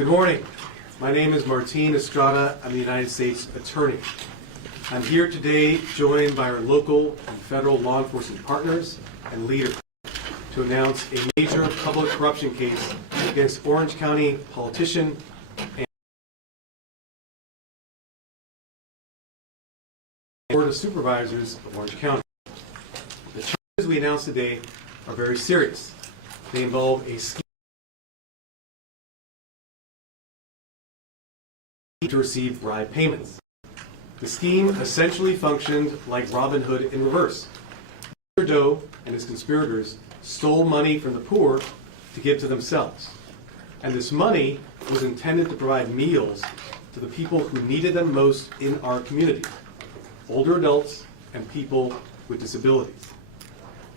Good morning. My name is Martin Estrada. I'm the United States Attorney. I'm here today joined by our local and federal law enforcement partners and leaders to announce a major public corruption case against Orange County politician and Board of Supervisors of Orange County. The charges we announced today are very serious. They involve a scheme to receive bribe payments. The scheme essentially functioned like Robin Hood in reverse. Mr. Doe and his conspirators stole money from the poor to give to themselves. And this money was intended to provide meals to the people who needed them most in our community, older adults and people with disabilities.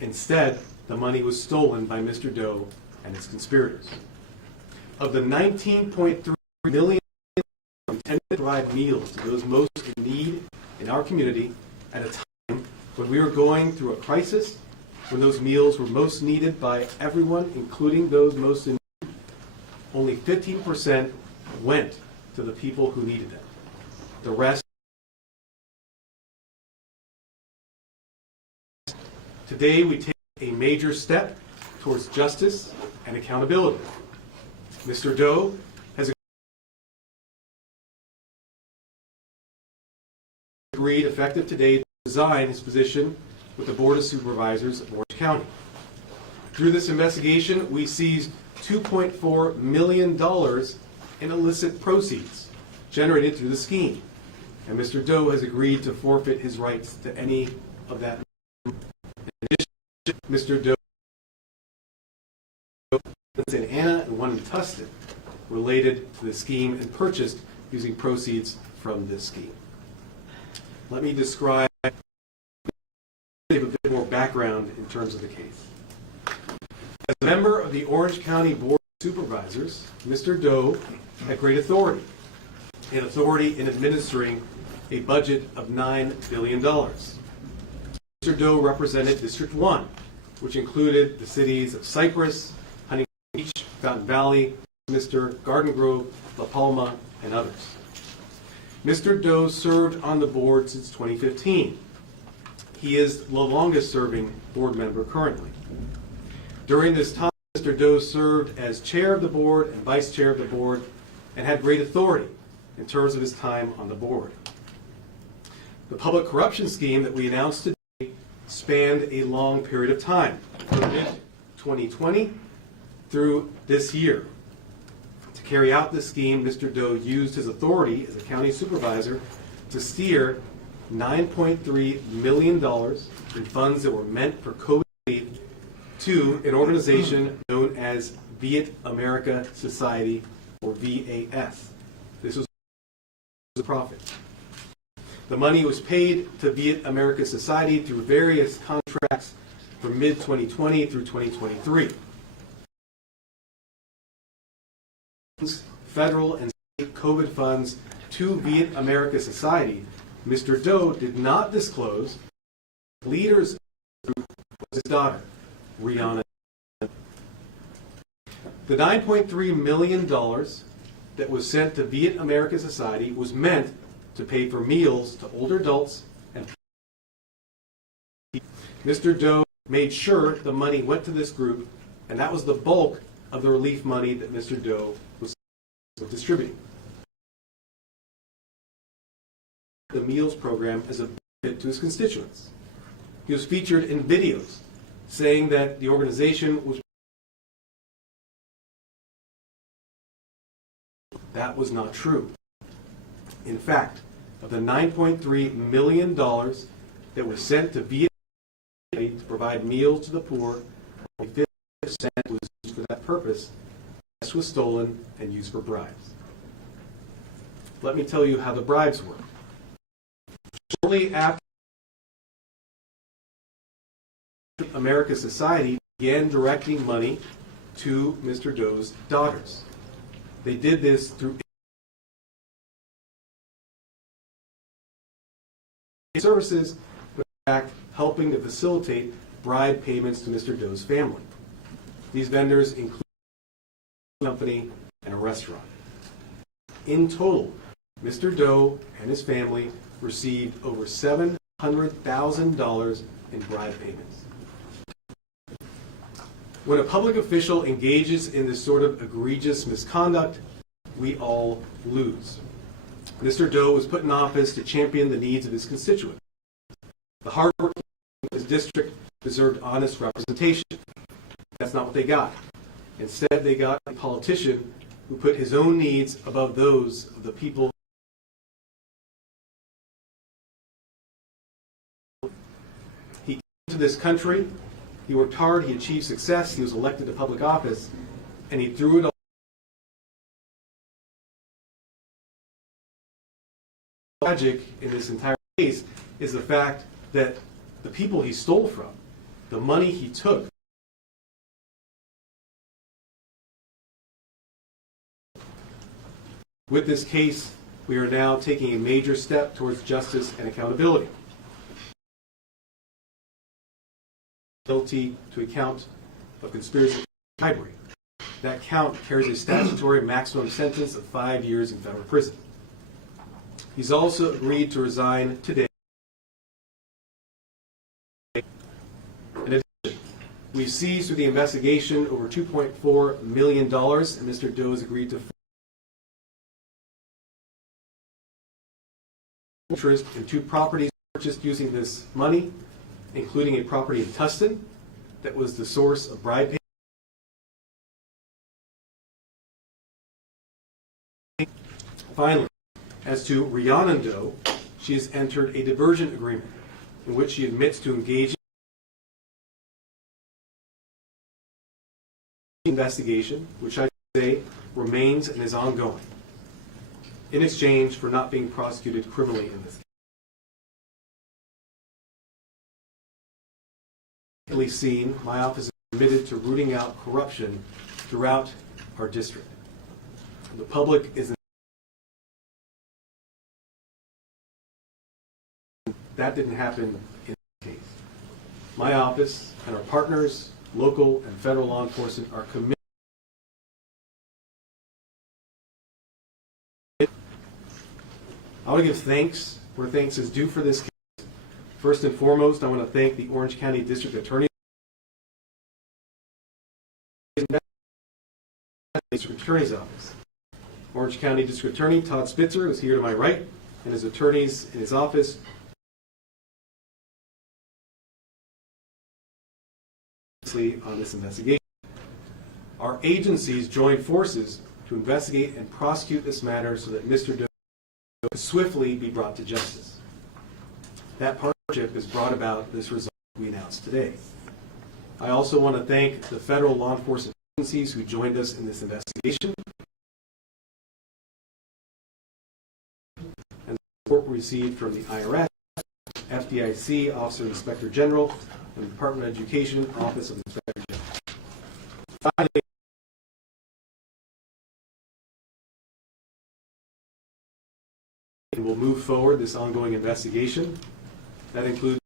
Instead, the money was stolen by Mr. Doe and his conspirators. Of the $19.3 million intended to provide meals to those most in need in our community at a time when we were going through a crisis, when those meals were most needed by everyone, including those most in need, only 15% went to the people who needed them. The rest. Today we take a major step towards justice and accountability. Mr. Doe has agreed, effective today, to resign his position with the Board of Supervisors of Orange County. Through this investigation, we seized $2.4 million in illicit proceeds generated through the scheme, and Mr. Doe has agreed to forfeit his rights to any of that. In addition, Mr. Doe in Anna and one in Tustin related to the scheme and purchased using proceeds from this scheme. Let me describe a bit more background in terms of the case. As a member of the Orange County Board of Supervisors, Mr. Doe had great authority in administering a budget of $9 billion. Mr. Doe represented District 1, which included the cities of Cypress, Huntington Beach, Fountain Valley, Westminster, Garden Grove, La Palma, and others. Mr. Doe served on the board since 2015. He is the longest serving board member currently. During this time, Mr. Doe served as chair of the board and vice chair of the board and had great authority in terms of his time on the board. The public corruption scheme that we announced today spanned a long period of time, from mid-2020 through this year. To carry out this scheme, Mr. Doe used his authority as a county supervisor to steer $9.3 million in funds that were meant for COVID aid to an organization known as Viet America Society, or VAS. This was a profit. The money was paid to Viet America Society through various contracts from mid-2020 through 2023. Federal and state COVID funds to Viet America Society, Mr. Doe did not disclose the leaders of the group was his daughter, Rihanna. The $9.3 million that was sent to Viet America Society was meant to pay for meals to older adults and Mr. Doe made sure the money went to this group, and that was the bulk of the relief money that Mr. Doe was distributing. The meals program as a benefit to his constituents. He was featured in videos saying that the organization was. That was not true. In fact, of the $9.3 million that was sent to Vietnam to provide meals to the poor, only 50% was used for that purpose. The rest was stolen and used for bribes. Let me tell you how the bribes work. Shortly after America Society began directing money to Mr. Doe's daughters. They did this through services, but in fact helping to facilitate bribe payments to Mr. Doe's family. These vendors include a company and a restaurant. In total, Mr. Doe and his family received over $700,000 in bribe payments. When a public official engages in this sort of egregious misconduct, we all lose. Mr. Doe was put in office to champion the needs of his constituents. The hard-working of his district deserved honest representation. That's not what they got. Instead, they got a politician who put his own needs above those of the people. He came to this country, he worked hard, he achieved success, he was elected to public office, and he threw it all. Tragic in this entire case is the fact that the people he stole from, the money he took, with this case, we are now taking a major step towards justice and accountability. Guilty to a count of conspiracy and bribery. That count carries a statutory maximum sentence of 5 years in federal prison. He's also agreed to resign today. In addition, we've seized through the investigation over $2.4 million, and Mr. Doe has agreed to interest in 2 properties purchased using this money, including a property in Tustin that was the source of bribe payment. Finally, as to Rhiannon Doe, she has entered a diversion agreement in which she admits to engaging in investigation, which I say remains and is ongoing, in exchange for not being prosecuted criminally in this case. Seen, my office is committed to rooting out corruption throughout our district. The public is. That didn't happen in this case. My office and our partners, local and federal law enforcement, are committed. I want to give thanks where thanks is due for this case. First and foremost, I want to thank the Orange County District Attorney, District Attorney's Office. Orange County District Attorney Todd Spitzer is here to my right, and his attorneys in his office on this investigation. Our agencies joined forces to investigate and prosecute this matter so that Mr. Doe could swiftly be brought to justice. That partnership has brought about this result we announced today. I also want to thank the federal law enforcement agencies who joined us in this investigation and the support we received from the IRS, FDIC, Office of Inspector General, and the Department of Education, Office of Inspector General. Finally, we'll move forward this ongoing investigation. That includes